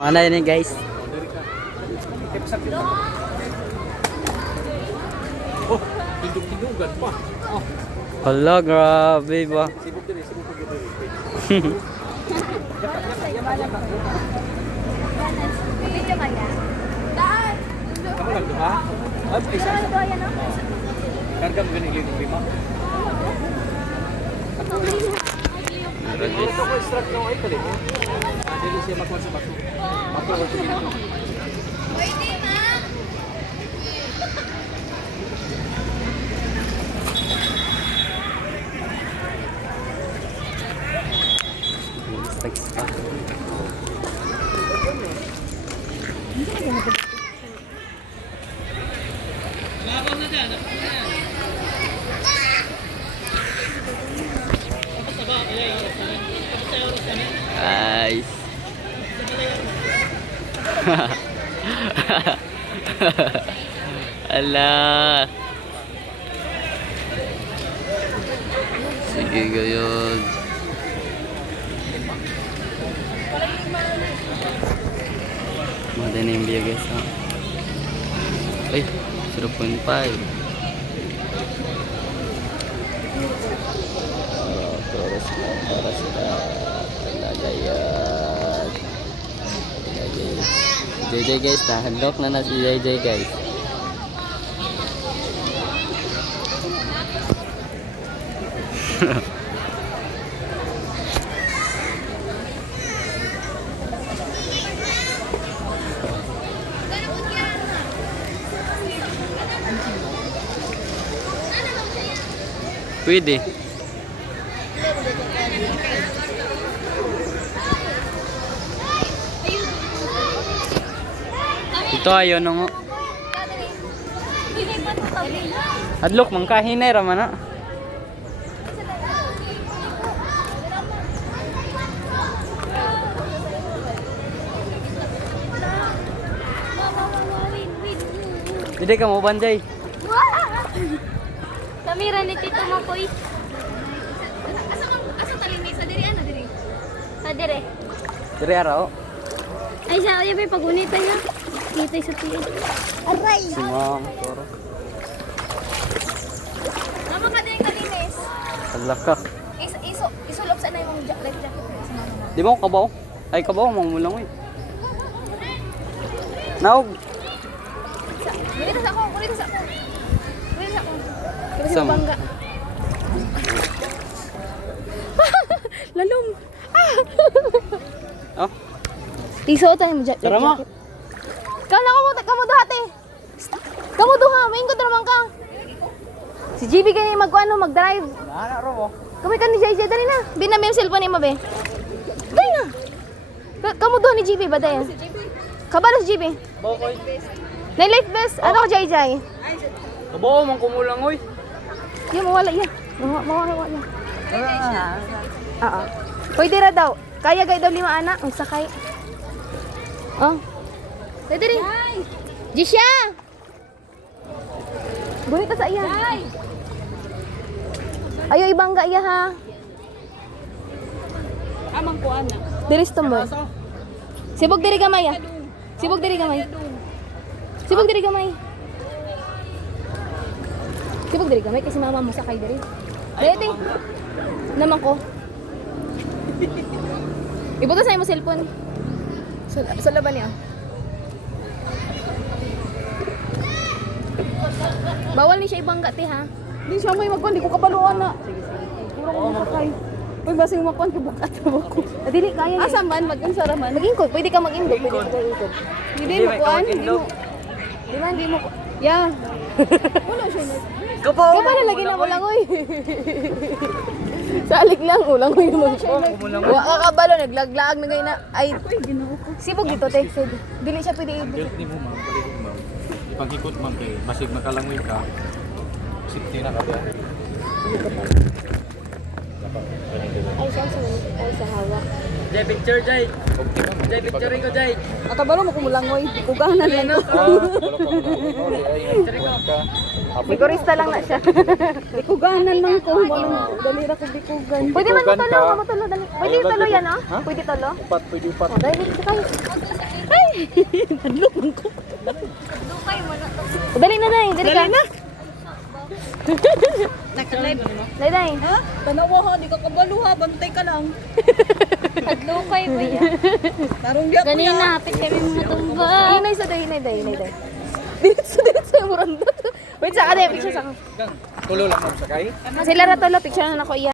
Ano yun guys? Oh, tindog-tindogan pa. Oh. Hala, grabe ba? Sibuk diri. Video kaya? Daan! Kamu lang duha? Ay, isa. Ano ba yan ako? Karga mo ganun yung lima. Ito ko extract ng ay kali mo. Dili siya makuha sa bato. Bato ko siya. Pwede na! Guys. Ala. Sige gayon. Mga na yung biya guys ha. Ay, 0.5. Oras na. Lagayan. JJ guys, nahandok na si JJ guys. Pwede. Ito ayo nung adlok man kahinay ra man na. Dili ka mo banjay. Kamera ni Tito Makoy. Asa talimay sa diri ano diri? Sa diri. Diri ara oh. Ay sa ay pagunitan niya. Kita sa tiyan. Aray. Si ma'am toro. Nama ka din kalinis. Alaka. Isulop sa na yung life jacket sa mama. Di ba ko kabaw? Ay kabaw mo lang oy. Naog. Dito sa ako, dito sa ako. Dito sa ako. Kasi Sam. bangga. Lalom. Oh. Tiso tayo mo jacket. Tara mo. Kala ko kamu dati. Kamu duha, main ko naman ka. Si GB kaya mag-drive. Nana ro mo. Kami kan ni JJ dali na. Binami yung cellphone ni Mabe. Dali na. Kamu duha ni GB ba daya? Kabalo si GB. Bokoy. Na life vest. Ano ko JJ? Kabaw man kumulang oy. Yung mawala yan. Mawala. Oo. Pwede ra daw. Kaya gay daw 5 anak. Ang sakay. Oh. Pwede rin. Jisha! Gunita sa iya. Ayaw ibangga iya ha. Amang ko ana. Diris tumboy. Sibog diri gamay ah. Sibog diri gamay. Sibog diri gamay. Sibog diri gamay kasi mama mo sakay diri. Dito. Naman ko. Ibuto sa imo cellphone. Sa laban niya. Bawal ni siya ibangga ti ha. Di siya may magkuhan, di ko kabaluan na. Puro ko makakay. Pag basta yung magkuhan, kibukat na ako. Dili kaya ni. Asa man, mag-insara man. Mag-ingkod, pwede ka mag-ingkod, pwede ka mag-ingkod. Hindi mo kuhan, hindi mo. Di man, di mo. Yeah. Wala siya na. Kabaw. Kaya pala lagi na mo lang, oy. Salik lang, ulang ko yun. Wa kakabalo, naglaglaag na ngayon na. Ay, sibog dito, te. Dili siya pwede ibig. Belt ni mo ma'am, palikod ma'am. Ipag-ikot ma'am kay basig makalangoy ka. Safety na ka ba? Ay, sa hawak. Jay picture Jay. Okay ma'am. Jay picture ko Jay. Nakabalo mo kumulangoy, di ko gahanan lang ko. Wala ka mo. Ay, ka. Sigurista lang na siya. Di ko gahanan lang ko. Walang dalira ko di ko gan. Pwede man Tugan ito ka. dali. Pwede ito yan, ah? Ha? Pwede ito, Upat, pwede upat. Dahil dito kayo. Hadlok man ko. Dali na, day. Dali ka. na. Nakalive. Day, day. Ha? Tanawa ha, di ka kabalo ha, bantay ka lang. Hadlokay ba yan? Tarong diya ko Ganina, ya. hapit kami mga tumba. Hinay sa day, hinay day, hinay day. Dito yung muranda. Wait, sa ka day, picture sa ka. Tulo lang mo sakay. Sila ratolo, picture na ako iya.